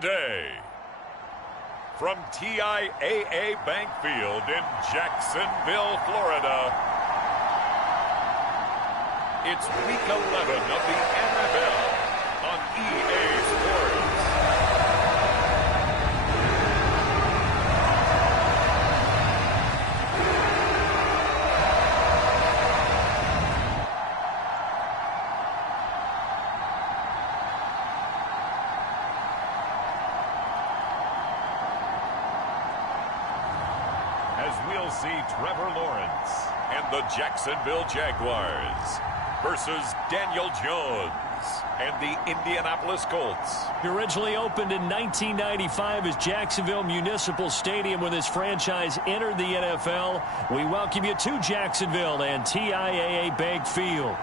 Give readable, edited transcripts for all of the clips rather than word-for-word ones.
today. From TIAA Bank Field in Jacksonville, Florida, it's Week 11 of the NFL on EA Sports. We'll see Trevor Lawrence and the Jacksonville Jaguars versus Daniel Jones and the Indianapolis Colts. He originally opened in 1995 as Jacksonville Municipal Stadium when his franchise entered the NFL. We welcome you to Jacksonville and TIAA Bank Field.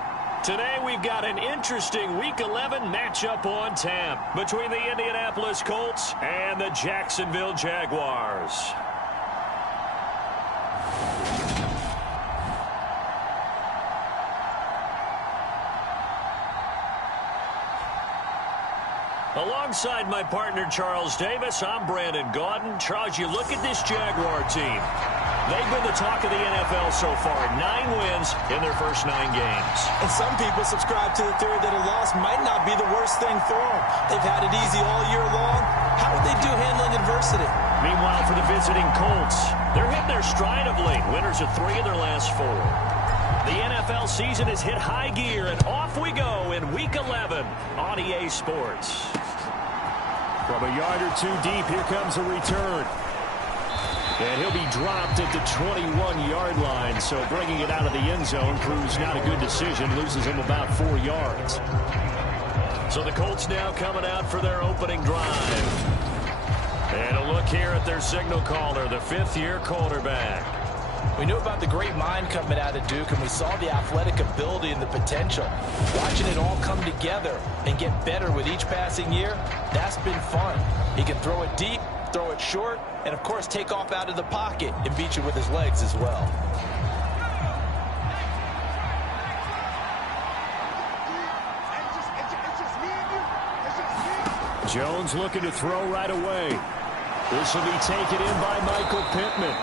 Today we've got an interesting Week 11 matchup on tap between the Indianapolis Colts and the Jacksonville Jaguars. Alongside my partner, Charles Davis, I'm Brandon Gaudin. Charles, you look at this Jaguar team. They've been the talk of the NFL so far. 9 wins in their first 9 games. And some people subscribe to the theory that a loss might not be the worst thing for them. They've had it easy all year long. How would they do handling adversity? Meanwhile, for the visiting Colts, they're hitting their stride of late. Winners of 3 of their last 4. The NFL season has hit high gear, and off we go in Week 11 on EA Sports. From a yard or 2 deep, here comes a return. And he'll be dropped at the 21-yard line, so bringing it out of the end zone proves not a good decision, loses him about 4 yards. So the Colts now coming out for their opening drive. And a look here at their signal caller, the 5th-year quarterback. We knew about the great mind coming out of Duke, and we saw the athletic ability and the potential. Watching it all come together and get better with each passing year, that's been fun. He can throw it deep, throw it short, and, of course, take off out of the pocket and beat you with his legs as well. Jones looking to throw right away. This will be taken in by Michael Pittman.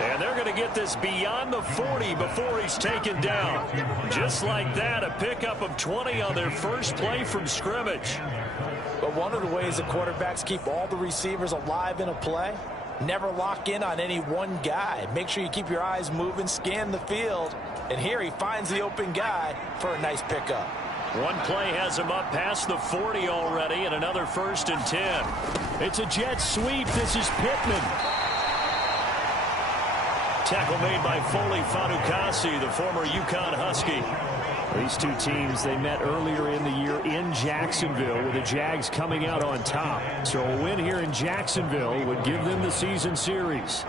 And they're going to get this beyond the 40 before he's taken down. Just like that, a pickup of 20 on their first play from scrimmage. But one of the ways that quarterbacks keep all the receivers alive in a play, never lock in on any one guy. Make sure you keep your eyes moving, scan the field. And here he finds the open guy for a nice pickup. One play has him up past the 40 already, and another 1st and 10. It's a jet sweep. This is Pittman. Tackle made by Foley Fatukasi, the former UConn Husky. These 2 teams, they met earlier in the year in Jacksonville, with the Jags coming out on top. So a win here in Jacksonville would give them the season series.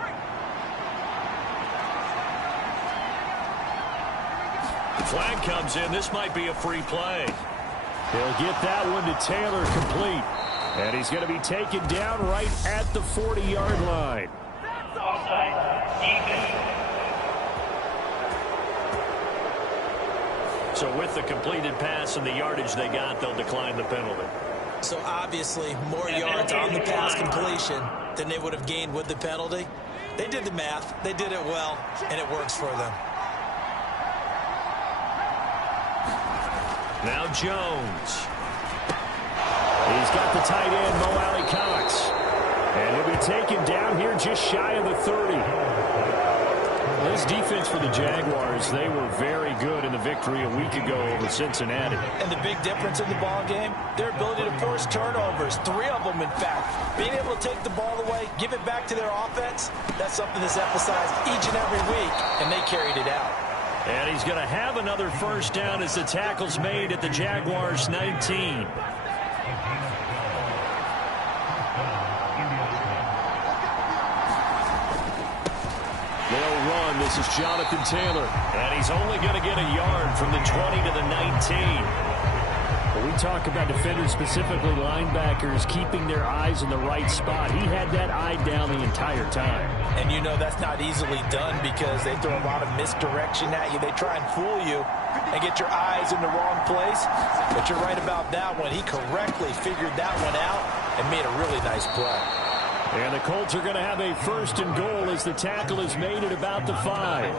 Flag comes in. This might be a free play. He'll get that one to Taylor complete. And he's going to be taken down right at the 40-yard line. So with the completed pass and the yardage they got, they'll decline the penalty. So obviously more yards on the pass completion than they would have gained with the penalty. They did the math. They did it well, and it works for them. Now Jones. He's got the tight end, Mo Alley Cox. And he'll be taken down here just shy of the 30. This defense for the Jaguars, they were very good in the victory a week ago over Cincinnati. And the big difference in the ball game, their ability to force turnovers, 3 of them in fact. Being able to take the ball away, give it back to their offense, that's something that's emphasized each and every week, and they carried it out. And he's going to have another 1st down as the tackle's made at the Jaguars' 19. They'll run. This is Jonathan Taylor. And he's only going to get a yard from the 20 to the 19. When we talk about defenders, specifically linebackers, keeping their eyes in the right spot, he had that eye down the entire time. And you know that's not easily done because they throw a lot of misdirection at you. They try and fool you and get your eyes in the wrong place. But you're right about that one. He correctly figured that one out and made a really nice play. And the Colts are going to have a 1st and goal as the tackle is made at about the 5.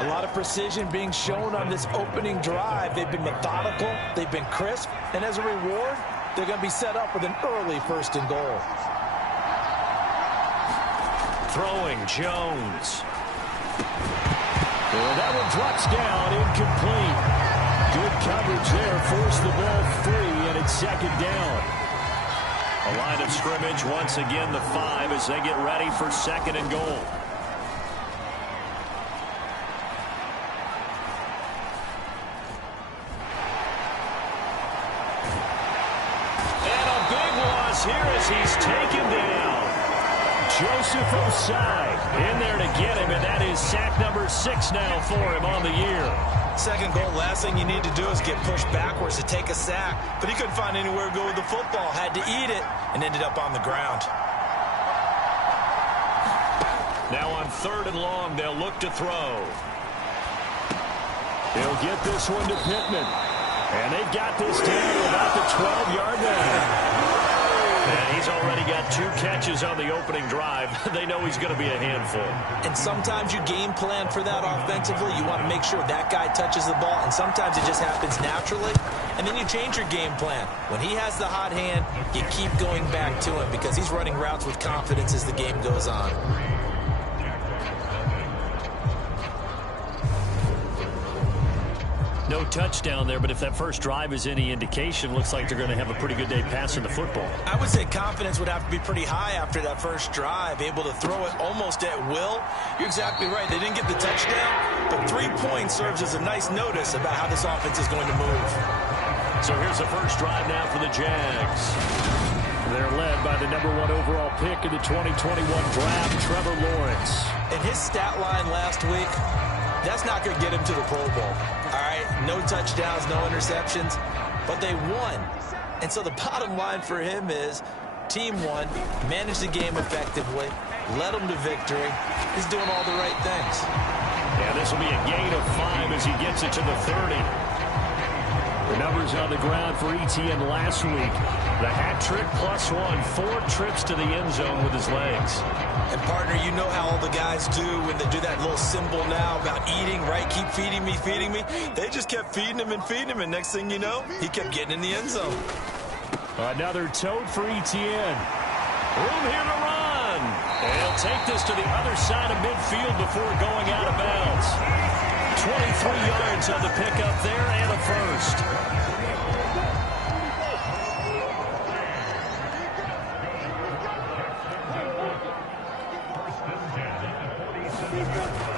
A lot of precision being shown on this opening drive. They've been methodical, they've been crisp, and as a reward, they're going to be set up with an early 1st and goal. Throwing Jones. Well, that one drops down, incomplete. Good coverage there, forced the ball free, and it's 2nd down. A line of scrimmage, once again the 5 as they get ready for 2nd and goal. And a big loss here as he's taken down. Joseph Osai in there to get him, and that is sack number 6 now for him on the year. 2nd goal, last thing you need to do is get pushed backwards to take a sack. But he couldn't find anywhere to go with the football. Had to eat it and ended up on the ground. Now on 3rd and long, they'll look to throw. He'll get this one to Pittman. And they've got this down to about the 12-yard line. And he's already got 2 catches on the opening drive. They know he's going to be a handful. And sometimes you game plan for that offensively. You want to make sure that guy touches the ball, and sometimes it just happens naturally. And then you change your game plan. When he has the hot hand, you keep going back to him because he's running routes with confidence as the game goes on. No touchdown there, but if that first drive is any indication, looks like they're going to have a pretty good day passing the football. I would say confidence would have to be pretty high after that first drive, able to throw it almost at will. You're exactly right. They didn't get the touchdown, but 3 points serves as a nice notice about how this offense is going to move. So here's the first drive now for the Jags. They're led by the number 1 overall pick in the 2021 draft, Trevor Lawrence. And his stat line last week, that's not going to get him to the Pro Bowl. All right, no touchdowns, no interceptions, but they won. And so the bottom line for him is team won, managed the game effectively, led them to victory. He's doing all the right things. Yeah, this will be a gain of 5 as he gets it to the 30. The numbers on the ground for ETN last week. The hat trick +1, 4 trips to the end zone with his legs. And, partner, you know how all the guys do when they do that little symbol now about eating, right? Keep feeding me, feeding me. They just kept feeding him, and next thing you know, he kept getting in the end zone. Another tote for ETN. Room here to run. And he'll take this to the other side of midfield before going out of bounds. 23 yards on the pickup there and a first.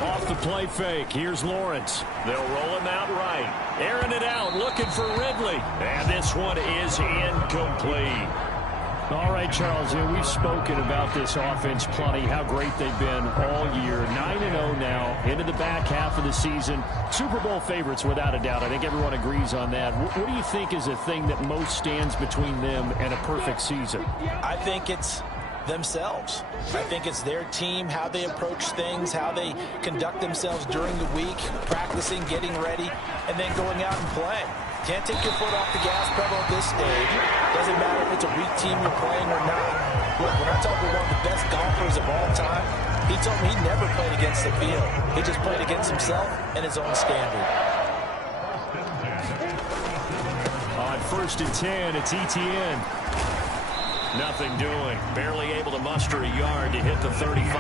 Off the play fake. Here's Lawrence. They'll roll him out right. Airing it out, looking for Ridley. And this one is incomplete. All right, Charles, we've spoken about this offense plenty, how great they've been all year. 9-0 now, into the back half of the season. Super Bowl favorites, without a doubt. I think everyone agrees on that. What do you think is the thing that most stands between them and a perfect season? I think it's themselves. I think it's their team, how they approach things, how they conduct themselves during the week, practicing, getting ready, and then going out and playing. Can't take your foot off the gas pedal at this stage. Doesn't matter if it's a weak team you're playing or not. Look, when I talk to one of the best golfers of all time, he told me he never played against the field. He just played against himself and his own standard. On 1st and 10, it's ETN. Nothing doing. Barely able to muster a yard to hit the 35.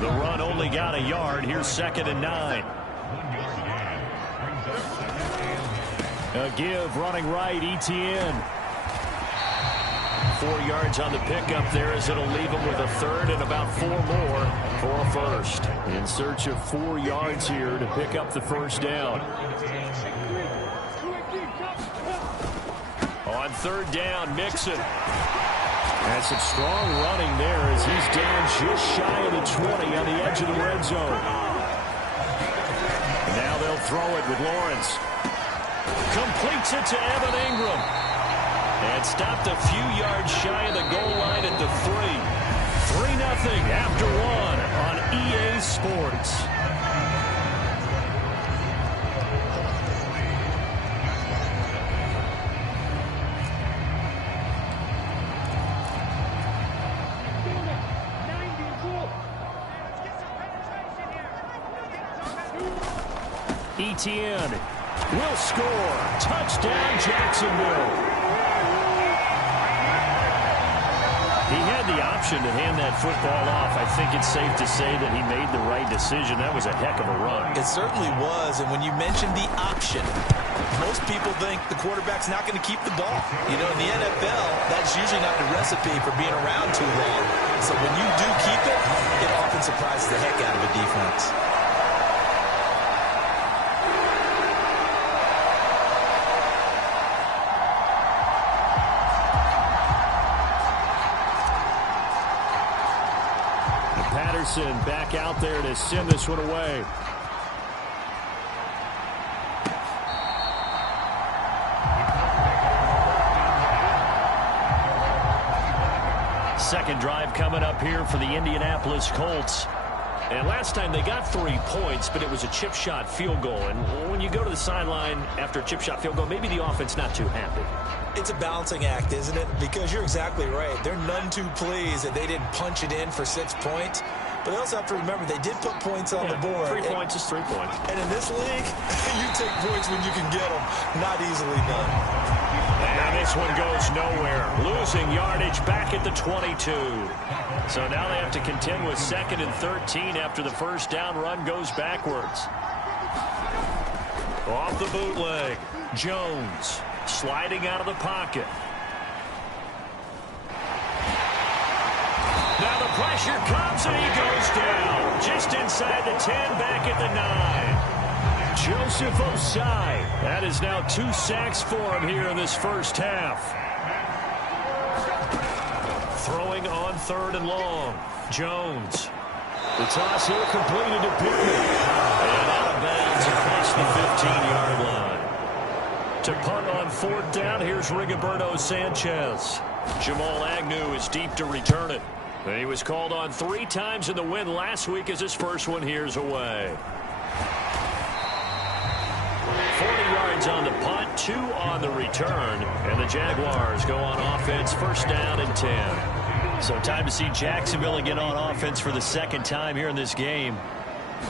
The run only got a yard. Here's 2nd and 9. A give, running right, ETN. 4 yards on the pickup there as it'll leave him with a 3rd and about 4 more for a first. In search of 4 yards here to pick up the first down. On 3rd down, Mixon. And some strong running there as he's down just shy of the 20 on the edge of the red zone. And now they'll throw it with Lawrence. Completes it to Evan Ingram. And stopped a few yards shy of the goal line at the 3. 3-0 after 1 on EA Sports. Etienne will score. Touchdown, Jacksonville. He had the option to hand that football off. I think it's safe to say that he made the right decision. That was a heck of a run. It certainly was, and when you mention the option, most people think the quarterback's not going to keep the ball. You know, in the NFL, that's usually not the recipe for being around too long. So when you do keep it, it often surprises the heck out of a defense. Back out there to send this one away. Second drive coming up here for the Indianapolis Colts. And last time they got 3 points, but it was a chip shot field goal. And when you go to the sideline after a chip shot field goal, maybe the offense not too happy. It's a balancing act, isn't it? Because you're exactly right. They're none too pleased that they didn't punch it in for 6 points. But they also have to remember they did put points on the board. 3 points is 3 points. And in this league, you take points when you can get them. Not easily done. And this one goes nowhere. Losing yardage back at the 22. So now they have to contend with 2nd and 13 after the first down run goes backwards. Off the bootleg. Jones sliding out of the pocket. Now the pressure comes and he goes down. Just inside the 10, back at the 9. Joseph Osai. That is now 2 sacks for him here in this first half. Throwing on 3rd and long. Jones. The toss here completed to Pittman. And out of bounds across the 15-yard line. To punt on 4th down, here's Rigoberto Sanchez. Jamal Agnew is deep to return it. And he was called on 3 times in the win last week as his first one here's away. 40 yards on the punt, 2 on the return. And the Jaguars go on offense, 1st down and 10. So time to see Jacksonville again on offense for the 2nd time here in this game.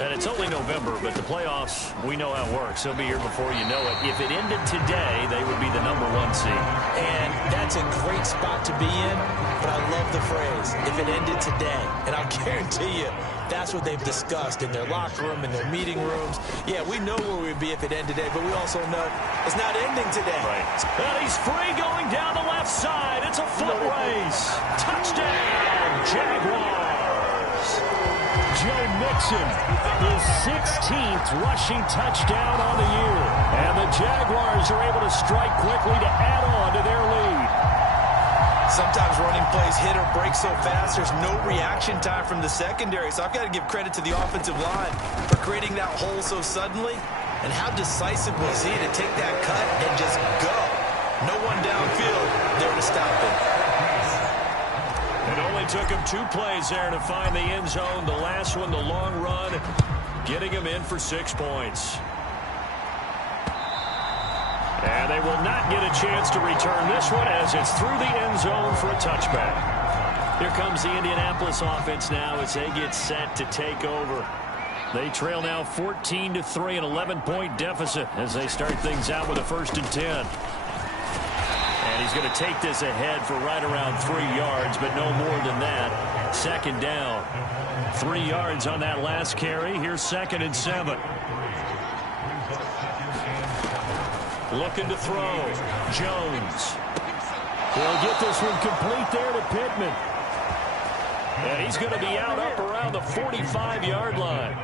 And it's only November, but the playoffs, we know how it works. They'll be here before you know it. If it ended today, they would be the #1 seed. And that's a great spot to be in, but I love the phrase, if it ended today. And I'll guarantee you, that's what they've discussed in their locker room, in their meeting rooms. Yeah, we know where we'd be if it ended today, but we also know it's not ending today. Right. And he's free going down the left side. It's a foot race. Touchdown, Jaguars. Joe Mixon, his 16th rushing touchdown on the year. And the Jaguars are able to strike quickly to add on to their lead. Sometimes running plays hit or break so fast, there's no reaction time from the secondary. So I've got to give credit to the offensive line for creating that hole so suddenly. And how decisive was he to take that cut and just go? No one downfield there to stop him. It only took him 2 plays there to find the end zone. The last one, the long run, getting him in for 6 points. And they will not get a chance to return this one as it's through the end zone for a touchback. Here comes the Indianapolis offense now as they get set to take over. They trail now 14-3, an 11-point deficit as they start things out with a 1st and 10. And he's going to take this ahead for right around 3 yards, but no more than that. 2nd down. 3 yards on that last carry. Here's 2nd and 7. Looking to throw. Jones. He'll get this one complete there to Pittman. And he's going to be out up around the 45-yard line.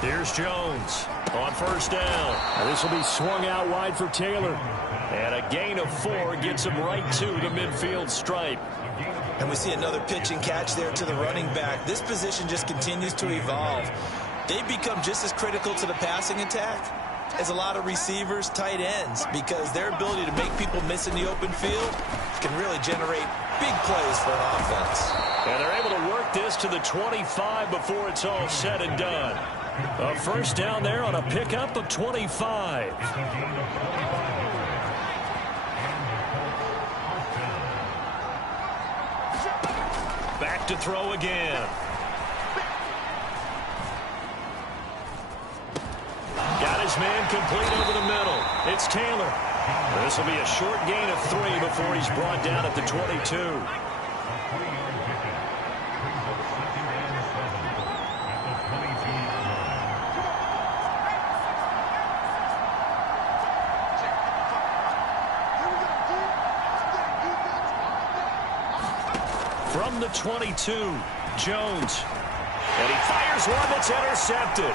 Here's Jones on 1st down. And this will be swung out wide for Taylor. And a gain of 4 gets him right to the midfield stripe. And we see another pitch and catch there to the running back. This position just continues to evolve. They become just as critical to the passing attack as a lot of receivers, tight ends, because their ability to make people miss in the open field can really generate big plays for an offense. And they're able to work this to the 25 before it's all said and done. A 1st down there on a pickup of 25. Back to throw again. his man complete over the middle. It's Taylor. This will be a short gain of 3 before he's brought down at the 22. From the 22, Jones. And he fires one that's intercepted.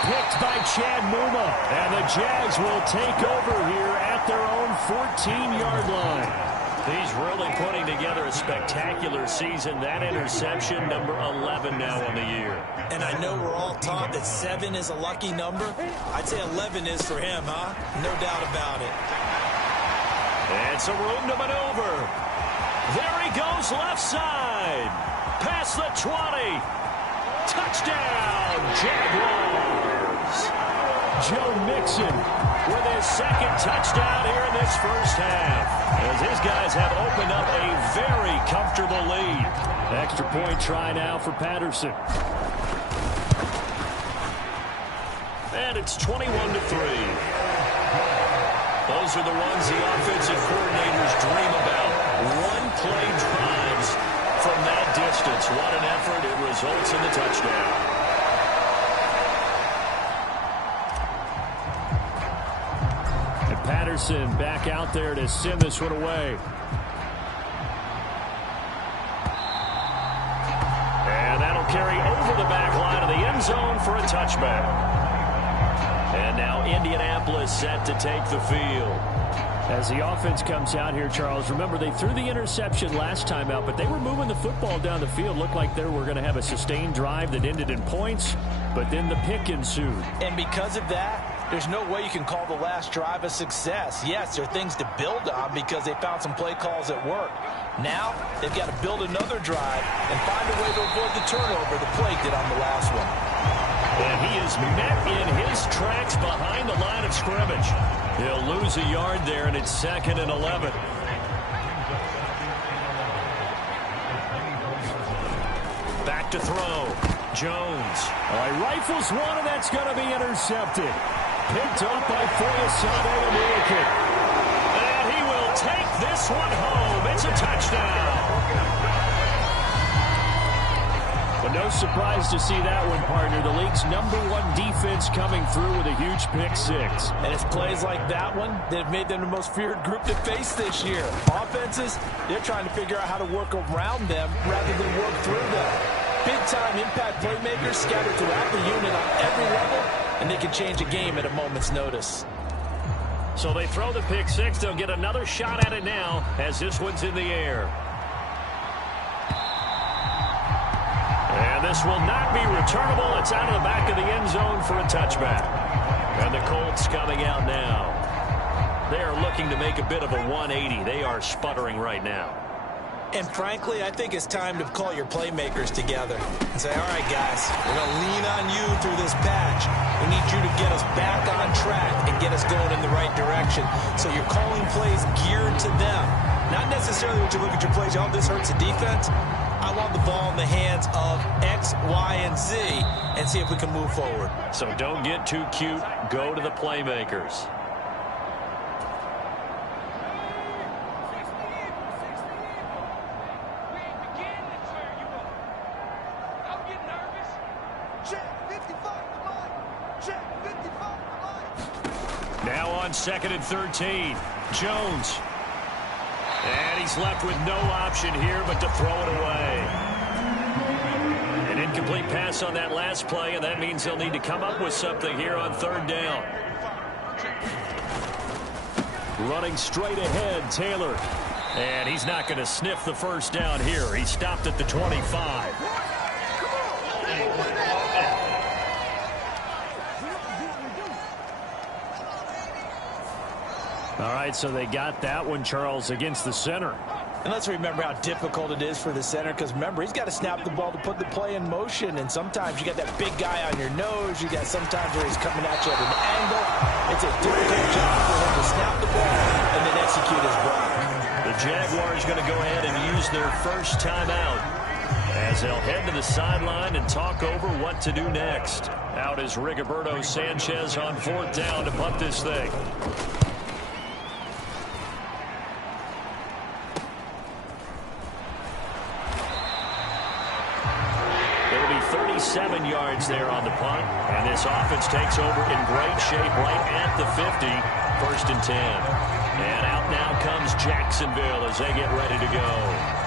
Picked by Chad Muma. And the Jags will take over here at their own 14-yard line. He's really putting together a spectacular season. That interception, number 11 now on the year. And I know we're all taught that 7 is a lucky number. I'd say 11 is for him, huh? No doubt about it. And some room to maneuver. There he goes left side. Past the 20. Touchdown, Jaguars. Joe Mixon with his second touchdown here in this first half, as his guys have opened up a very comfortable lead. Extra point try now for Patterson. And it's 21-3. Those are the ones the offensive coordinators dream about. One-play drives from that distance. What an effort. It results in the touchdown. Patterson back out there to send this one away. And that'll carry over the back line of the end zone for a touchback. And now Indianapolis set to take the field. As the offense comes out here, Charles, remember they threw the interception last time out, but they were moving the football down the field. Looked like they were going to have a sustained drive that ended in points, but then the pick ensued. And because of that, there's no way you can call the last drive a success. Yes, there are things to build on because they found some play calls that work. Now, they've got to build another drive and find a way to avoid the turnover the play did on the last one. And he is met in his tracks behind the line of scrimmage. He'll lose a yard there, and it's 2nd and 11. Back to throw. Jones. Rifles one, and that's going to be intercepted. Picked up by Foyesade American. And he will take this one home. It's a touchdown. But no surprise to see that one, partner. The league's #1 defense coming through with a huge pick six. And it's plays like that one that have made them the most feared group to face this year. Offenses, they're trying to figure out how to work around them rather than work through them. Big-time impact playmakers scattered throughout the unit on every level, and they can change a game at a moment's notice. So they throw the pick six. They'll get another shot at it now as this one's in the air. And this will not be returnable. It's out of the back of the end zone for a touchback. And the Colts coming out now. They are looking to make a bit of a 180. They are sputtering right now. And frankly, I think it's time to call your playmakers together and say, all right, guys, we're going to lean on you through this patch. We need you to get us back on track and get us going in the right direction. So you're calling plays geared to them. Not necessarily when you look at your plays, oh, this hurts the defense. I want the ball in the hands of X, Y, and Z and see if we can move forward. So don't get too cute. Go to the playmakers. Now on 2nd and 13, Jones. And he's left with no option here but to throw it away. An incomplete pass on that last play, and that means they'll need to come up with something here on 3rd down. Running straight ahead, Taylor. And he's not going to sniff the first down here. He stopped at the 25. All right, so they got that one, Charles, against the center. And let's remember how difficult it is for the center, because remember, he's got to snap the ball to put the play in motion, and sometimes you got that big guy on your nose. You got sometimes where he's coming at you at an angle. It's a difficult job for him to snap the ball and then execute his block. The Jaguars going to go ahead and use their first timeout as they'll head to the sideline and talk over what to do next. Out is Rigoberto Sanchez on 4th down to punt this thing. It'll be 37 yards there on the punt. And this offense takes over in great shape right at the 50. 1st and 10. And out now comes Jacksonville as they get ready to go.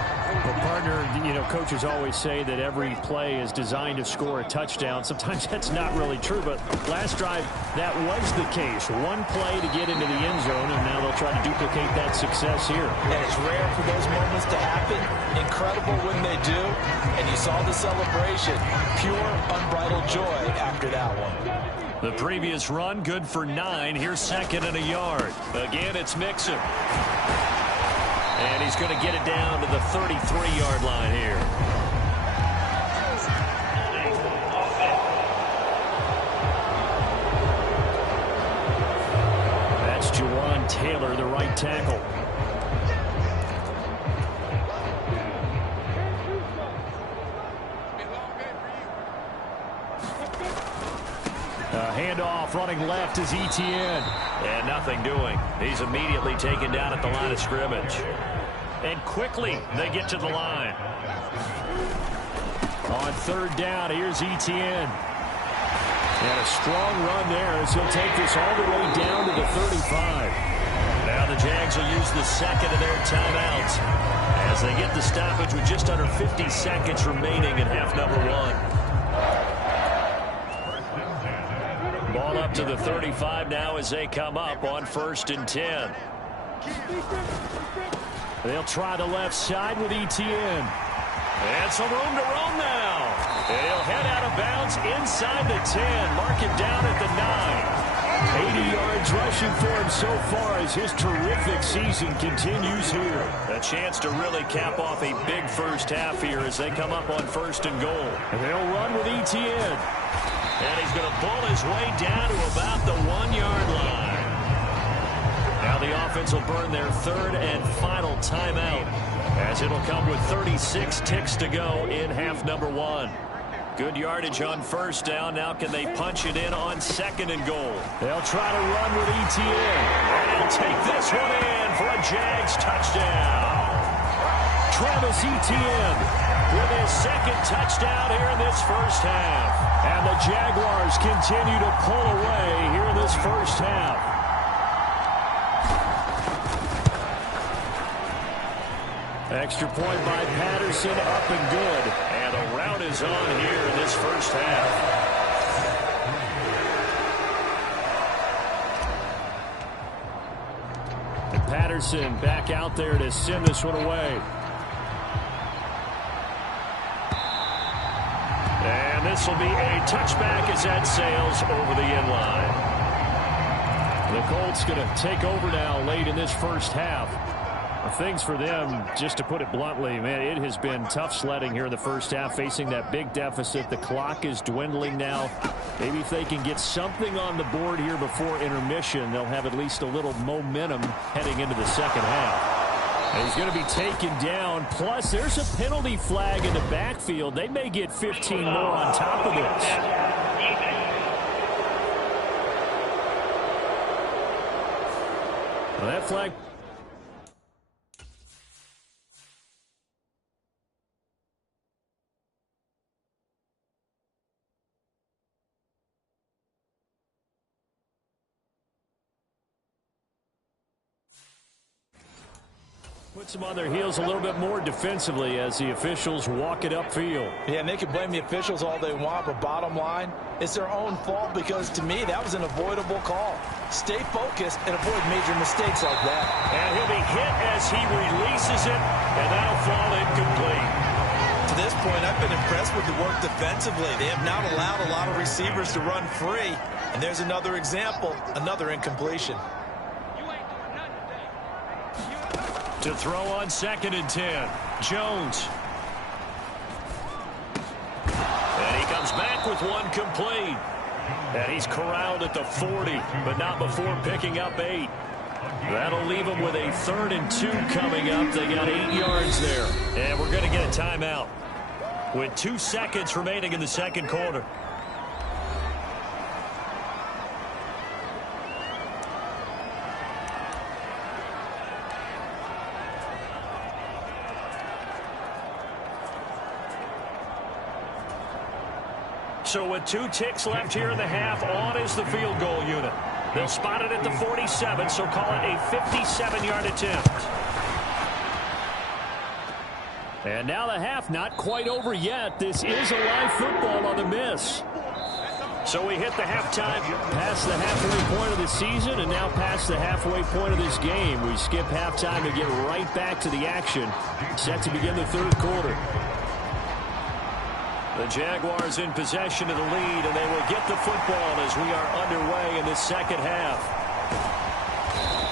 Well, partner, you know, coaches always say that every play is designed to score a touchdown. Sometimes that's not really true, but last drive, that was the case. One play to get into the end zone, and now they'll try to duplicate that success here. And it's rare for those moments to happen. Incredible when they do. And you saw the celebration. Pure, unbridled joy after that one. The previous run, good for 9. Here's 2nd and a yard. Again, it's Mixon. And he's going to get it down to the 33-yard line here. That's Jawan Taylor, the right tackle. Handoff, running left is Etienne. And nothing doing. He's immediately taken down at the line of scrimmage. And quickly they get to the line. On 3rd down, here's Etienne. And a strong run there as he'll take this all the way down to the 35. Now the Jags will use the 2nd of their timeouts as they get the stoppage with just under 50 seconds remaining in half number 1. Ball up to the 35 now as they come up on 1st and 10. They'll try the left side with Etienne. And some room to roam now. And he'll head out of bounds inside the 10. Mark him down at the 9. 80 yards rushing for him so far as his terrific season continues here. A chance to really cap off a big first half here as they come up on 1st and goal. And they'll run with Etienne. And he's going to pull his way down to about the 1-yard line. Now the offense will burn their 3rd and final timeout as it'll come with 36 ticks to go in half number 1. Good yardage on 1st down. Now can they punch it in on 2nd and goal? They'll try to run with Etienne. And he'll take this one in for a Jags touchdown. Travis Etienne with his 2nd touchdown here in this first half. And the Jaguars continue to pull away here in this first half. Extra point by Patterson, up and good. And a rout is on here in this first half. And Patterson back out there to send this one away. And this will be a touchback as that sails over the end line. The Colts going to take over now late in this first half. Things for them, just to put it bluntly, man, it has been tough sledding here in the first half, facing that big deficit. The clock is dwindling now. Maybe if they can get something on the board here before intermission, they'll have at least a little momentum heading into the second half. And he's going to be taken down. Plus, there's a penalty flag in the backfield. They may get 15 more on top of this. Well, that flag... puts them on their heels a little bit more defensively as the officials walk it upfield. Yeah, and they can blame the officials all they want, but bottom line, it's their own fault because, to me, that was an avoidable call. Stay focused and avoid major mistakes like that. And he'll be hit as he releases it, and that'll fall incomplete. To this point, I've been impressed with the work defensively. They have not allowed a lot of receivers to run free, and there's another example, another incompletion. To throw on 2nd and 10. Jones. And he comes back with one complete. And he's corralled at the 40, but not before picking up 8. That'll leave him with a 3rd and 2 coming up. They got 8 yards there. And we're going to get a timeout with 2 seconds remaining in the second quarter. So with 2 ticks left here in the half, on is the field goal unit. They'll spot it at the 47, so call it a 57-yard attempt. And now the half not quite over yet. This is a live football on the miss. So we hit the halftime. Past the halfway point of the season and now past the halfway point of this game. We skip halftime and get right back to the action. Set to begin the third quarter. The Jaguars in possession of the lead, and they will get the football as we are underway in the second half.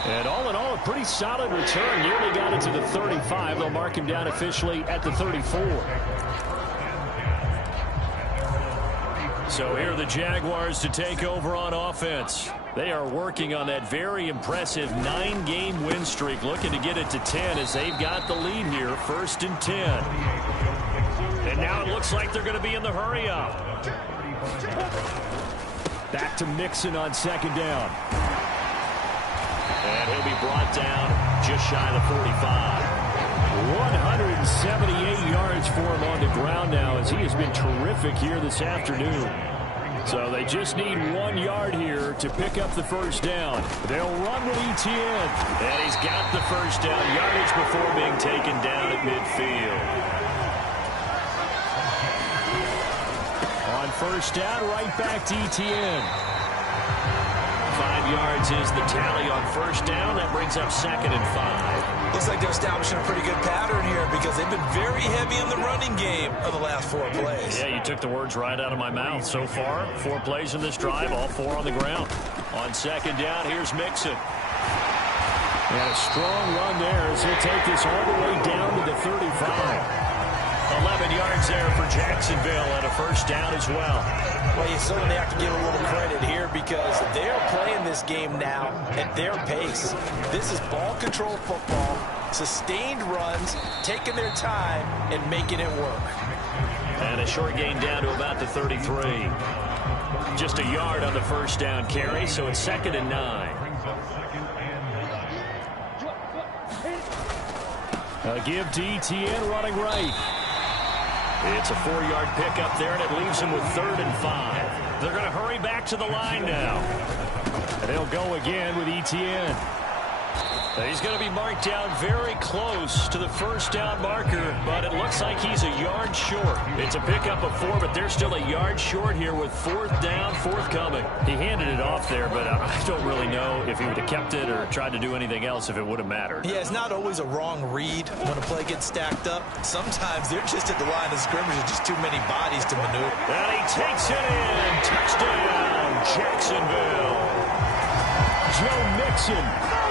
And all in all, a pretty solid return. Nearly got it to the 35. They'll mark him down officially at the 34. So here are the Jaguars to take over on offense. They are working on that very impressive 9-game win streak, looking to get it to 10 as they've got the lead here, 1st and 10. And now it looks like they're going to be in the hurry-up. Back to Mixon on 2nd down. And he'll be brought down just shy of the 45. 178 yards for him on the ground now as he has been terrific here this afternoon. So they just need 1 yard here to pick up the first down. They'll run with ETN. And he's got the first down yardage before being taken down at midfield. On first down, right back to ETN. 5 yards is the tally on first down. That brings up 2nd and 5. Looks like they're establishing a pretty good pattern here because they've been very heavy in the running game of the last 4 plays. Yeah, you took the words right out of my mouth. So far, 4 plays in this drive, all 4 on the ground. On 2nd down, here's Mixon. And a strong run there as he'll take this all the way down to the 35. 11 yards there for Jacksonville and a first down as well. Well, you certainly have to give a little credit here because they're playing this game now at their pace. This is ball control football, sustained runs, taking their time and making it work. And a short gain down to about the 33. Just a yard on the first down carry, so it's 2nd and 9. A give to ETN running right. It's a 4-yard pickup there, and it leaves him with 3rd and 5. They're going to hurry back to the line now. And they'll go again with ETN. He's going to be marked down very close to the first down marker, but it looks like he's a yard short. It's a pickup of 4, but they're still a yard short here with 4th down, forthcoming. He handed it off there, but I don't really know if he would have kept it or tried to do anything else if it would have mattered. Yeah, it's not always a wrong read when a play gets stacked up. Sometimes they're just at the line of scrimmage with just too many bodies to maneuver. And he takes it in. Touchdown, Jacksonville. Joe Mixon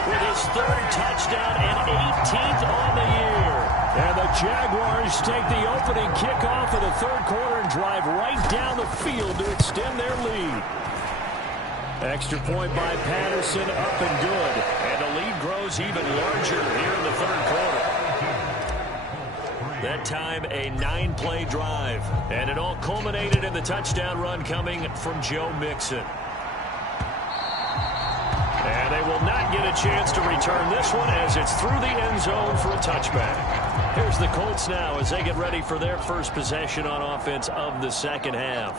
with his 3rd touchdown and 18th on the year. And the Jaguars take the opening kickoff of the 3rd quarter and drive right down the field to extend their lead. Extra point by Patterson, up and good. And the lead grows even larger here in the 3rd quarter. That time a 9-play drive. And it all culminated in the touchdown run coming from Joe Mixon. And they will not get a chance to return this one as it's through the end zone for a touchback. Here's the Colts now as they get ready for their first possession on offense of the second half.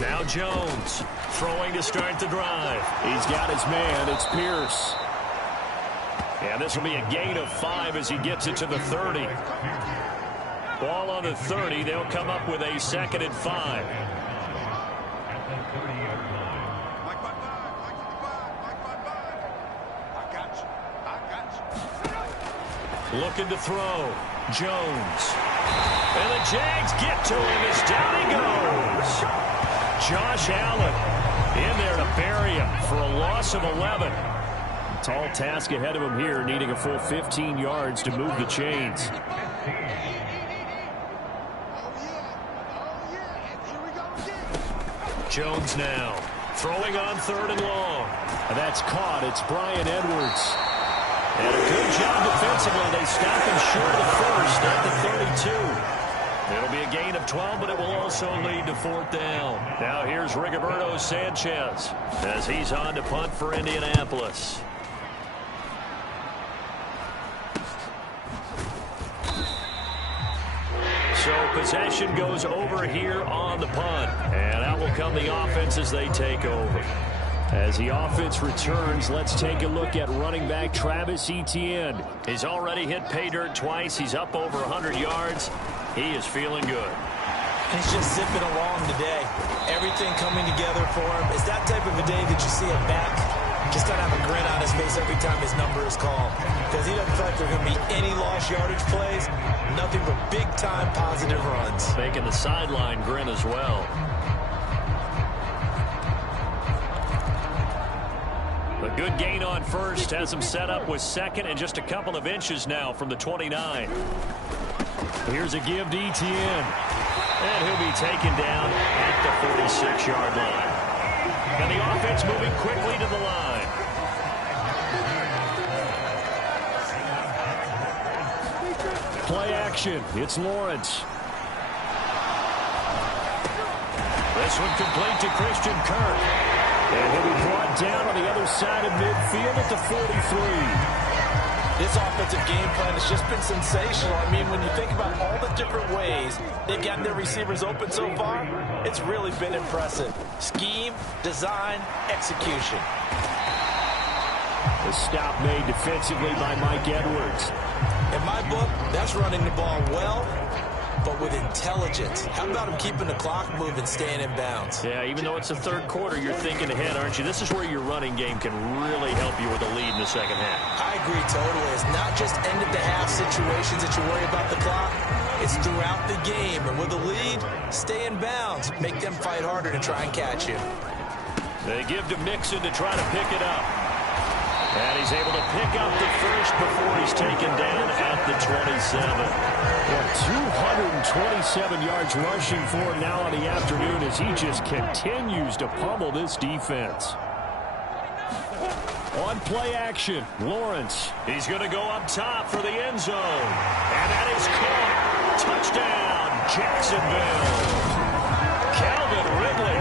Now Jones throwing to start the drive. He's got his man. It's Pierce. And this will be a gain of 5 as he gets it to the 30. Ball on the 30. They'll come up with a 2nd and 5. Looking to throw. Jones. And the Jags get to him as down he goes. Josh Allen in there to bury him for a loss of 11. Tall task ahead of him here, needing a full 15 yards to move the chains. Jones now throwing on 3rd and long. And that's caught. It's Brian Edwards. And a good job defensively. They stop him short of the first at the 32. It'll be a gain of 12, but it will also lead to 4th down. Now here's Rigoberto Sanchez as he's on to punt for Indianapolis. possession goes over here on the punt. And out will come the offense as they take over. As the offense returns, let's take a look at running back Travis Etienne. He's already hit pay dirt twice. He's up over 100 yards. He is feeling good. He's just zipping along today. Everything coming together for him. It's that type of a day that you see a back just kind of have a grin on his face every time his number is called. Because he doesn't feel like there are going to be any lost yardage plays. Nothing but big-time positive runs. Making the sideline grin as well. A good gain on first has him set up with second and just a couple of inches now from the 29. Here's a give to Etienne. And he'll be taken down at the 46-yard line. And the offense moving quickly to the line. Play action. It's Lawrence. This one complete to Christian Kirk. And he'll be brought down on the other side of midfield at the 43. This offensive game plan has just been sensational. I mean, when you think about all the different ways they've gotten their receivers open so far, it's really been impressive. Scheme, design, execution. The stop made defensively by Mike Edwards. In my book, that's running the ball well, but with intelligence. How about him keeping the clock moving, staying in bounds? Yeah, even though it's the third quarter, you're thinking ahead, aren't you? This is where your running game can really help you with a lead in the second half. I agree totally. It's not just end-of-the-half situations that you worry about the clock. It's throughout the game. And with a lead, stay in bounds. Make them fight harder to try and catch you. They give to Mixon to try to pick it up. And he's able to pick up the first before he's taken down at the 27. Well, 227 yards rushing for him now on the afternoon as he just continues to pummel this defense. On play action, Lawrence. He's going to go up top for the end zone. And that is caught. Touchdown, Jacksonville. Calvin Ridley,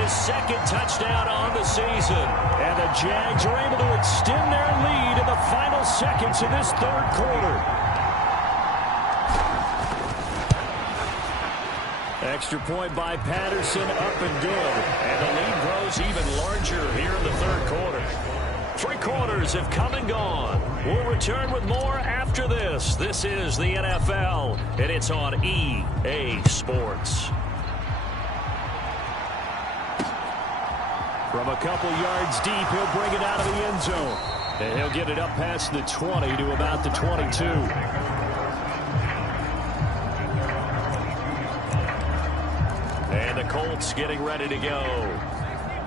his second touchdown on the season. And the Jags are able to extend their lead in the final seconds of this third quarter. Extra point by Patterson, up and good. And the lead grows even larger here in the third quarter. 3 quarters have come and gone. We'll return with more after this. This is the NFL, and it's on EA Sports. From a couple yards deep, he'll bring it out of the end zone. And he'll get it up past the 20 to about the 22. And the Colts getting ready to go.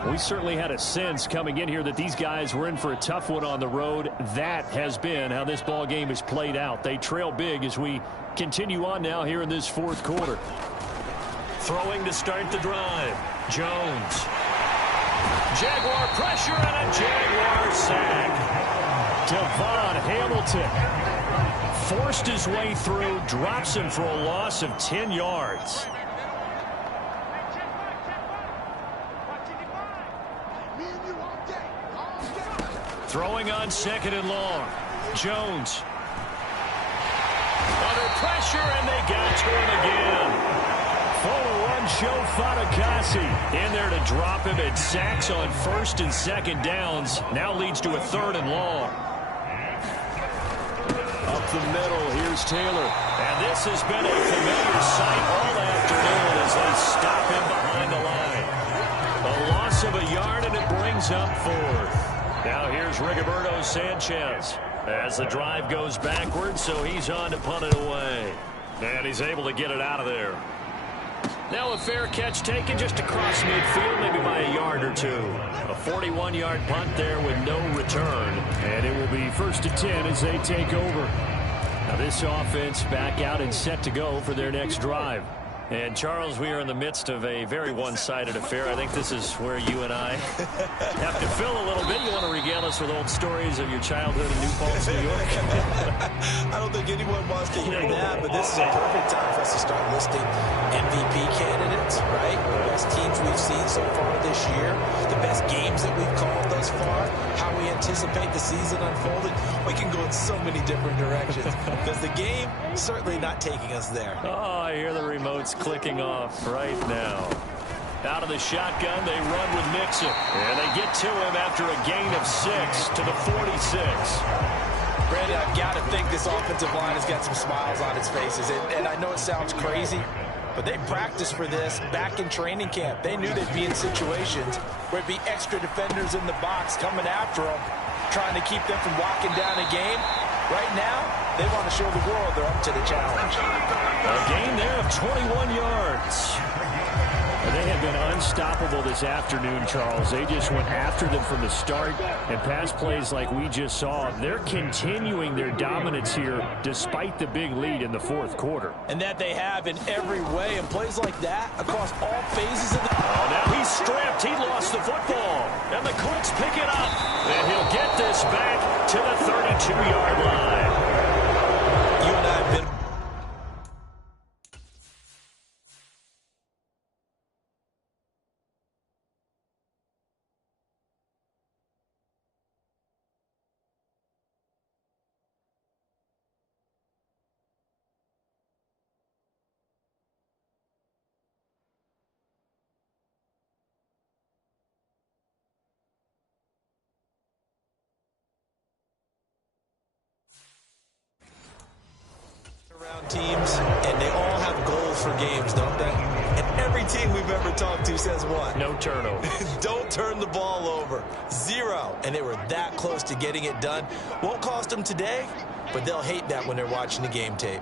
We certainly had a sense coming in here that these guys were in for a tough one on the road. That has been how this ball game has played out. They trail big as we continue on now here in this fourth quarter. Throwing to start the drive. Jones. Jaguar pressure and a Jaguar sack. Devon Hamilton forced his way through, drops him for a loss of 10 yards. Throwing on second and long. Jones. Under pressure, and they got to him again. Forward run, Joe Fatukasi in there to drop him at sacks on first and second downs. Now leads to a third and long. Up the middle, here's Taylor. And this has been a familiar sight all afternoon as they stop him behind the line. A loss of a yard, and it brings up fourth. Now here's Rigoberto Sanchez as the drive goes backwards, so he's on to punt it away. And he's able to get it out of there. Now a fair catch taken just across midfield, maybe by a yard or two. A 41-yard punt there with no return. And it will be 1st and 10 as they take over. Now this offense back out and set to go for their next drive. And, Charles, we are in the midst of a very one-sided affair. I think this is where you and I have to fill a little bit. You want to regale us with old stories of your childhood in New Paltz, New York? I don't think anyone wants to hear that, but this is a perfect time for us to start listing MVP candidates, right? The best teams we've seen so far this year, the best games that we've called thus far, how we anticipate the season unfolding. We can go in so many different directions because the game certainly not taking us there. Oh, I hear the remotes clicking off right now. Out of the shotgun, they run with Mixon. And they get to him after a gain of 6 to the 46. Brandon, I've got to think this offensive line has got some smiles on its faces. And I know it sounds crazy, but they practiced for this back in training camp. They knew they'd be in situations where it'd be extra defenders in the box coming after them, trying to keep them from walking down a game. Right now, they want to show the world they're up to the challenge. A gain there of 21 yards. They have been unstoppable this afternoon, Charles. They just went after them from the start, and pass plays like we just saw. They're continuing their dominance here despite the big lead in the fourth quarter. And that they have in every way, and plays like that across all phases of the... Oh, now he's stripped. He lost the football. And the Colts pick it up. And he'll get this back to the 32-yard line. You and I have been... teams, and they all have goals for games, don't they? And every team we've ever talked to says what? No turnover. Don't turn the ball over. 0. And they were that close to getting it done. Won't cost them today, but they'll hate that when they're watching the game tape.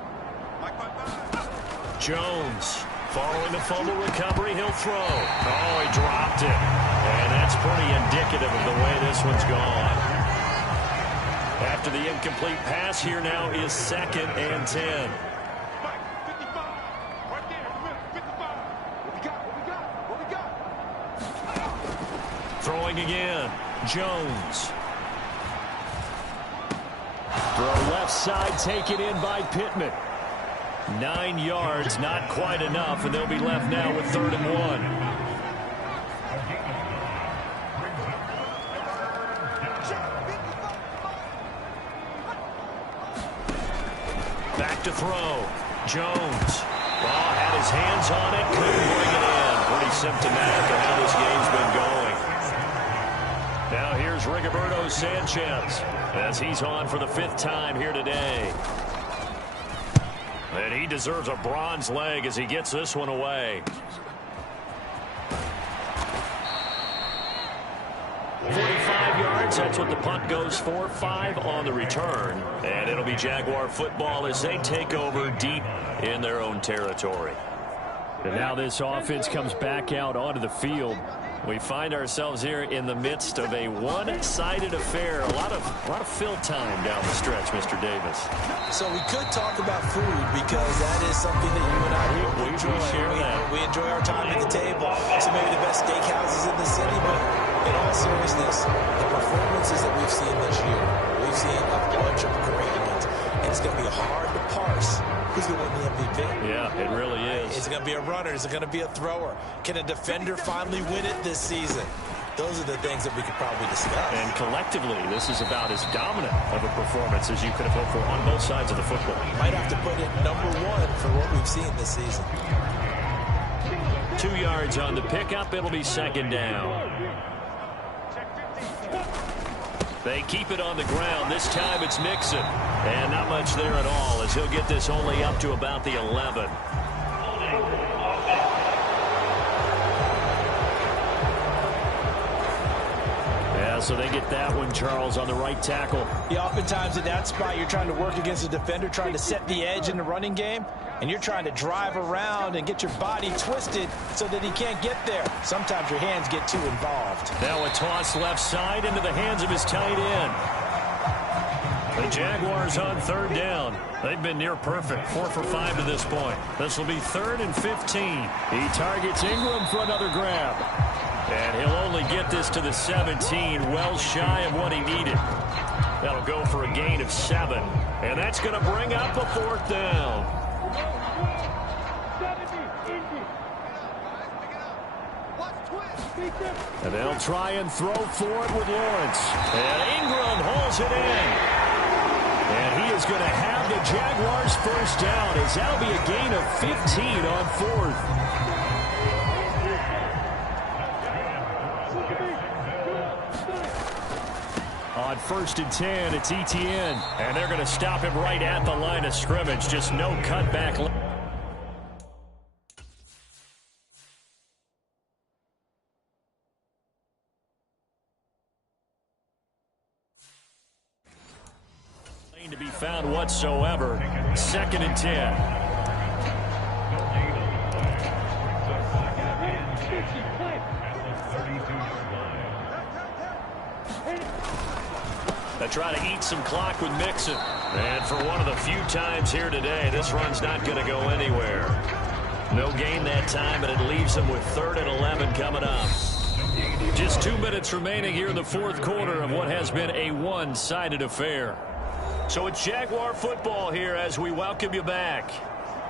Jones, following the fumble recovery, he'll throw. Oh, he dropped it. And that's pretty indicative of the way this one's gone. After the incomplete pass, here now is 2nd and 10. Throwing again. Jones. Throw left side taken in by Pittman. 9 yards, not quite enough, and they'll be left now with 3rd and 1. Back to throw. Jones. Well, had his hands on it, couldn't bring it in. Pretty symptomatic of how this game's been going. Now here's Rigoberto Sanchez as he's on for the 5th time here today. And he deserves a bronze leg as he gets this one away. 45 yards, that's what the punt goes for. 5 on the return. And it'll be Jaguar football as they take over deep in their own territory. And now this offense comes back out onto the field. We find ourselves here in the midst of a one-sided affair. A lot of fill time down the stretch, Mr. Davis. So we could talk about food because that is something that you and I enjoy. We share that. We enjoy our time at the table. So maybe the best steakhouses in the city, but in all seriousness, the performances that we've seen this year, we've seen a bunch of great ones, and it's going to be hard to parse who's going to win the MVP. Yeah, it really is. Is it going to be a runner? Is it going to be a thrower? Can a defender finally win it this season? Those are the things that we could probably discuss. And collectively, this is about as dominant of a performance as you could have hoped for on both sides of the football. Might have to put it #1 for what we've seen this season. 2 yards on the pickup. It'll be 2nd down. They keep it on the ground. This time it's Mixon. And not much there at all as he'll get this only up to about the 11. Yeah, so they get that one, Charles, on the right tackle. Yeah, oftentimes in that spot, you're trying to work against a defender, trying to set the edge in the running game, and you're trying to drive around and get your body twisted so that he can't get there. Sometimes your hands get too involved. Now a toss left side into the hands of his tight end. The Jaguars on 3rd down. They've been near perfect, 4 for 5 to this point. This will be 3rd and 15. He targets Ingram for another grab. And he'll only get this to the 17, well shy of what he needed. That'll go for a gain of 7. And that's going to bring up a 4th down. And they'll try and throw for it with Lawrence. And Ingram hauls it in. And he is going to have the Jaguars first down, as that'll be a gain of 15 on fourth. On 1st and 10, it's Etienne. And they're going to stop him right at the line of scrimmage. Just no cutback. To be found whatsoever. 2nd and 10. They try to eat some clock with Mixon. And for one of the few times here today, this run's not going to go anywhere. No gain that time, and it leaves them with 3rd and 11 coming up. Just 2 minutes remaining here in the fourth quarter of what has been a one-sided affair. So it's Jaguar football here as we welcome you back.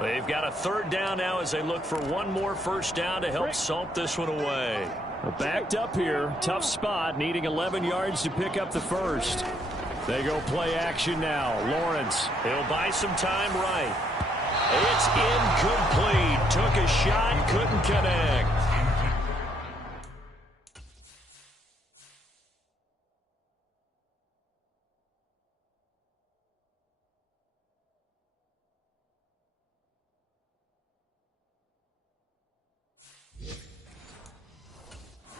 They've got a 3rd down now as they look for one more first down to help salt this one away. Backed up here, tough spot, needing 11 yards to pick up the first. They go play action now. Lawrence, he'll buy some time right. It's incomplete. Took a shot, couldn't connect.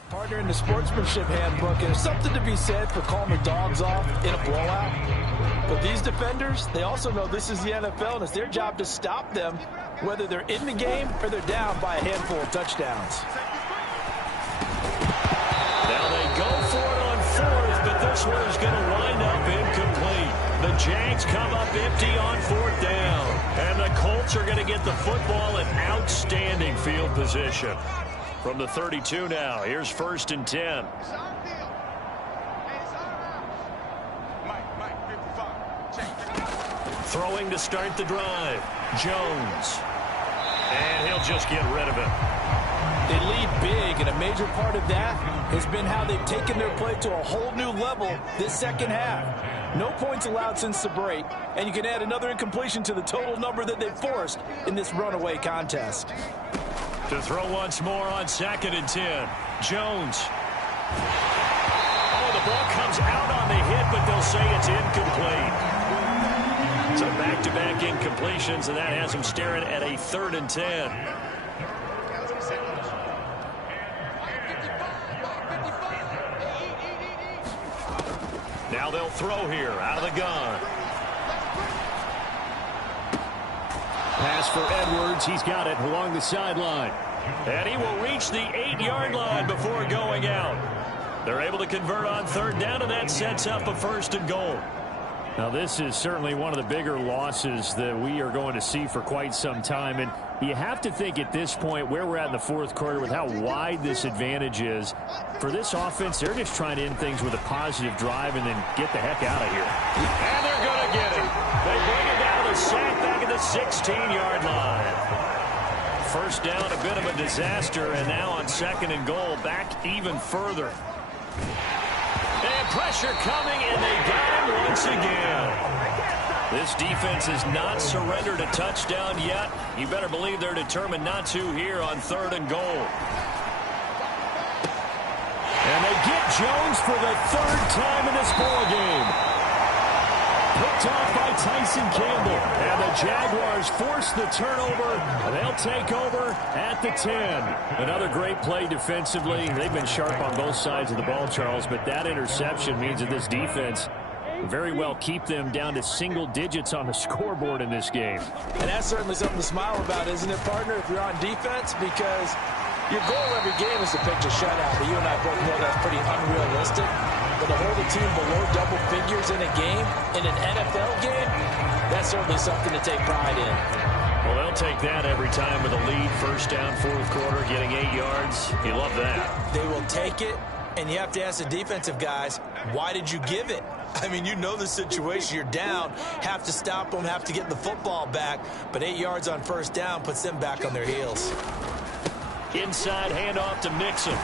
Partner, in the sportsmanship handbook, there's something to be said for calling the dogs off in a blowout. But these defenders, they also know this is the NFL, and it's their job to stop them, whether they're in the game or they're down by a handful of touchdowns. Now they go for it on 4th, but this one is going to wind up incomplete. The Jags come up empty on 4th down. And the Colts are going to get the football in outstanding field position. From the 32 now, here's 1st and 10. Throwing to start the drive. Jones. And he'll just get rid of it. They lead big, and a major part of that has been how they've taken their play to a whole new level this second half. No points allowed since the break, and you can add another incompletion to the total number that they've forced in this runaway contest. To throw once more on 2nd and 10. Jones. Oh, the ball comes out on the hit, but they'll say it's incomplete. So back-to-back incompletions, and that has him staring at a 3rd and 10. Now they'll throw here out of the gun. Pass for Edwards. He's got it along the sideline. And he will reach the 8-yard line before going out. They're able to convert on 3rd down, and that sets up a 1st and goal. Now, this is certainly one of the bigger losses that we are going to see for quite some time. And you have to think at this point where we're at in the fourth quarter with how wide this advantage is. For this offense, they're just trying to end things with a positive drive and then get the heck out of here. And they're going to get it. They bring it down to sack back at the 16-yard line. First down, a bit of a disaster, and now on 2nd and goal, back even further. And pressure coming, and they got him once again. This defense has not surrendered a touchdown yet. You better believe they're determined not to here on 3rd and goal. And they get Jones for the 3rd time in this ballgame. Picked off by Tyson Campbell. And the Jaguars force the turnover. They'll take over at the 10. Another great play defensively. They've been sharp on both sides of the ball, Charles, but that interception means that this defense very well keep them down to single digits on the scoreboard in this game. And that's certainly something to smile about, isn't it, partner, if you're on defense? Because your goal every game is to pitch a shutout, but you and I both know that's pretty unrealistic. But to hold a team below double figures in a game, in an NFL game, that's certainly something to take pride in. Well, they'll take that every time with a lead. First down, fourth quarter, getting 8 yards. You love that. They will take it, and you have to ask the defensive guys, why did you give it? I mean, you know the situation. You're down, have to stop them, have to get the football back. But 8 yards on first down puts them back on their heels. Inside handoff to Mixon.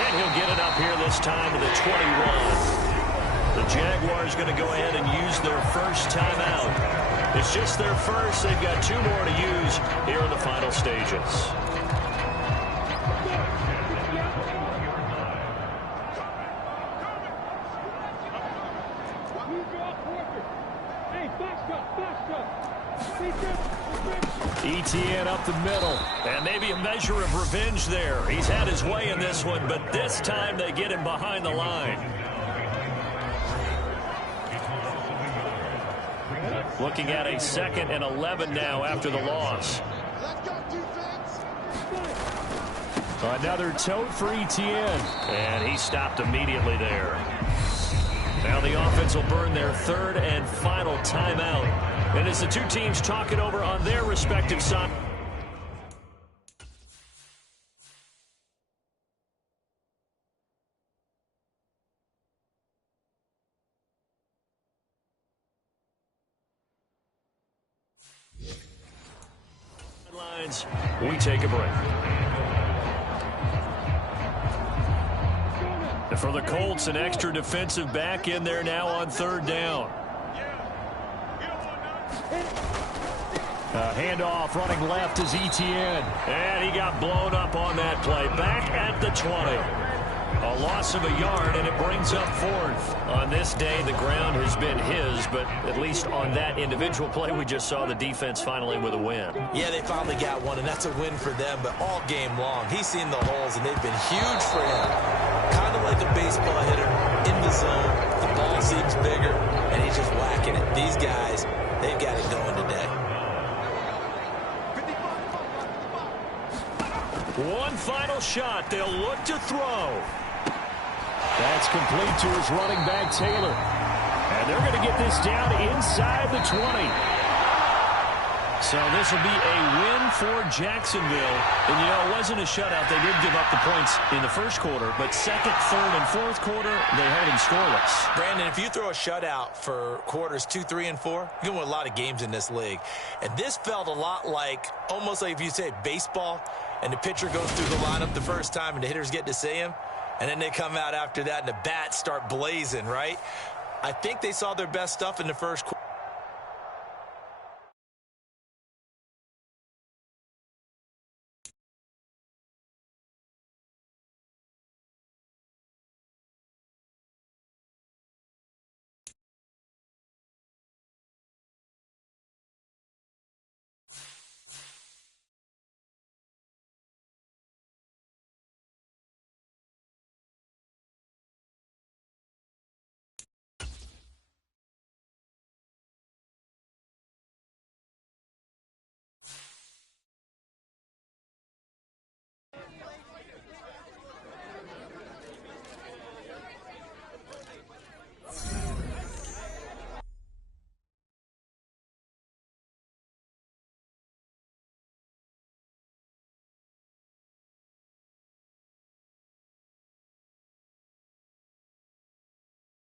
And he'll get it up here this time to the 21. The Jaguars going to go ahead and use their first timeout. It's just their first. They've got 2 more to use here in the final stages. ETN up the middle, and maybe a measure of revenge there. He's had his way in this one, but this time they get him behind the line. Looking at a 2nd and 11 now after the loss. Another tote for ETN. And he stopped immediately there. Now the offense will burn their 3rd and final timeout. And as the 2 teams talk it over on their respective side. We take a break. For the Colts, an extra defensive back in there now on 3rd down. Handoff running left is ETN. And he got blown up on that play. Back at the 20. A loss of a yard, and it brings up 4th. On this day, the ground has been his, but at least on that individual play, we just saw the defense finally with a win. Yeah, they finally got one, and that's a win for them, but all game long, he's seen the holes, and they've been huge for him. Kind of like a baseball hitter in the zone. The ball seems bigger, and he's just whacking it. These guys, they've got it going today. One final shot. They'll look to throw. That's complete to his running back, Taylor. And they're going to get this down inside the 20. So this will be a win for Jacksonville. And, you know, it wasn't a shutout. They did give up the points in the first quarter. But 2nd, 3rd, and 4th quarter, they held them scoreless. Brandon, if you throw a shutout for quarters 2, 3, and 4, you're going to win a lot of games in this league. And this felt a lot like, almost like if you say baseball, and the pitcher goes through the lineup the first time and the hitters get to see him, and then they come out after that and the bats start blazing, right? I think they saw their best stuff in the first quarter.